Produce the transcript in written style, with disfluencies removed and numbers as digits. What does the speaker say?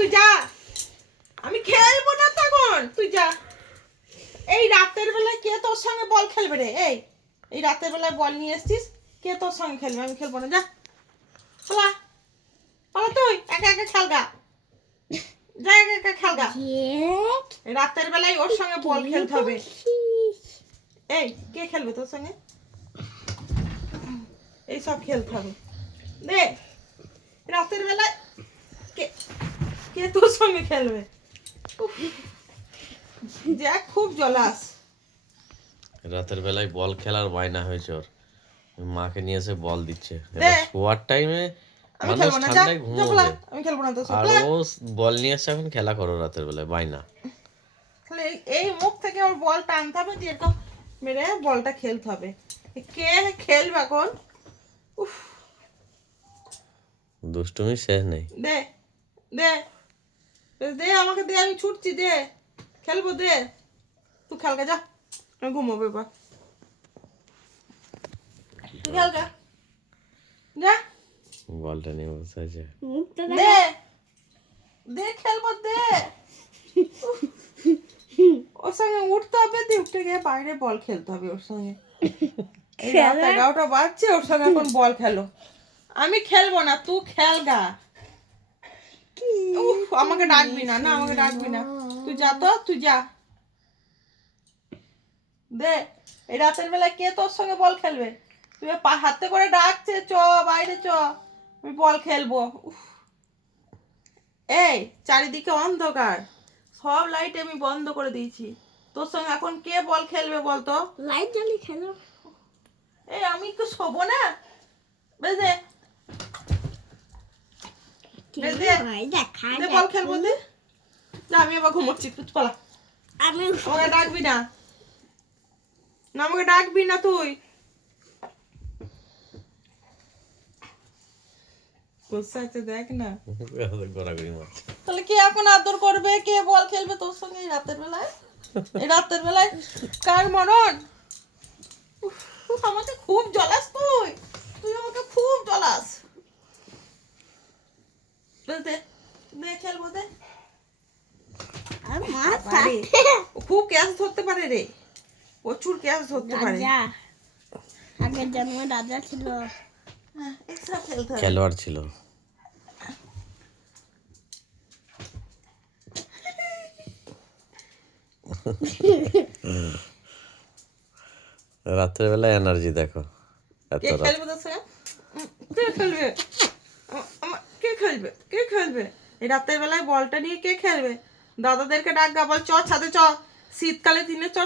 তুই যা, আমি খেলবো না তখন, তুই যা। এই রাতের বেলায় কে তোর সঙ্গে বল খেলবে রে? এই রাতের বেলায় বল নিয়ে এসছিস, কে তোর সঙ্গে খেলবে? আমি খেলবো না, যা পালা পালা, তুই একা একা খেলগা, যা একা একা খেলগা। রাতের বেলায় ওর সঙ্গে বল খেলতে হবে। এই কে খেলবে তোর সঙ্গে? এইসব খেলতে হবে দে। রাতের বেলায় কে কে তোর সঙ্গে খেলবে? দেখ খুব জলাস। রাতের বেলায় বল খেলার বায়না হয়েছে ওর, মাকে নিয়ে এসে বল দিচ্ছে। দে। শোয়ার টাইমে আমি মানুষ খেলবো না, যা ঠান্ডায় যা পালা, ঘুমোবে, আমি খেলবো না তোর আর সঙ্গে। ও বল নিয়ে এসে এখন খেলা করো রাতের বেলায় বায়না। তাহলে এই মুখ থেকে ওর বল টানতে হবে, দিয়ে এরকম মেরে বলটা খেলতে হবে। কে খেলবে এখন? উফ, দুষ্টুমি শেষ নেই। দে দে দে, আমাকে দে, আমি ছুটছি, দে খেলবো, দে তুই খেলগা, যা আমি ঘুমোবো এবার, তুই খেলগা, যা বলটা নিয়ে বসে আছে। দে দে খেলবো, দে। উফ, ওর সঙ্গে উঠতে হবে, দিয়ে উঠতে গিয়ে বাইরে বল খেলতে হবে ওর সঙ্গে। এই রাত 11টা বাজছে, ওর সঙ্গে এখন বল খেলো। আমি খেলবো না, তুই খেলগা। উফ, আমাকে ডাকবি না, না আমাকে ডাকবি না, তুই যা তো, তুই যা দে। এই রাতের বেলায় কে তোর সঙ্গে বল খেলবে? তুই হাতে করে ডাকছে, চ বাইরে চ, আমি বল খেলবো। উফ, এই চারিদিকে অন্ধকার, সব লাইট আমি বন্ধ করে দিয়েছি, তোর সঙ্গে এখন কে বল খেলবে বলতো? লাইট জ্বালিয়ে খেলো। এই আমি তো শোবো না, বুঝলে? দে বল খেলবো, দে না, আমি আবার ঘুমোচ্ছি, তুই পালা, আমি আমাকে ডাকবি না, না আমাকে ডাকবি না তুই। গুসা আছে দেখ না। গড়াগড়ি মারছে। তাহলে কে এখন আদর করবে, কে বল খেলবে তোর সঙ্গে এই রাতের বেলায়? এই রাতের বেলায় কার মরণ? উফ, উফ, আমাকে খুব জ্বলাস তুই, তুই আমাকে খুব জ্বলাস। দে দে খেলবো, দে। আর মা বাবারে, ও খুব ক্যাচ ধরতে পারে রে, প্রচুর ক্যাচ ধরতে পারে। রাজা আগের জন্মে রাজা ছিল। হ্যাঁ, এক্সট্রা খেলতে হবে। খেলোয়াড় ছিল। রাতের বেলায় এনার্জি দেখো, এত কে রাত। খেলবে তোর সঙ্গে? কে খেলবে? কে খেলবে, কে খেলবে এই রাতের বেলায় বলটা নিয়ে? কে খেলবে? দাদাদেরকে ডাক গা, বল চ ছাদে চ, শীতকালে দিনে চ।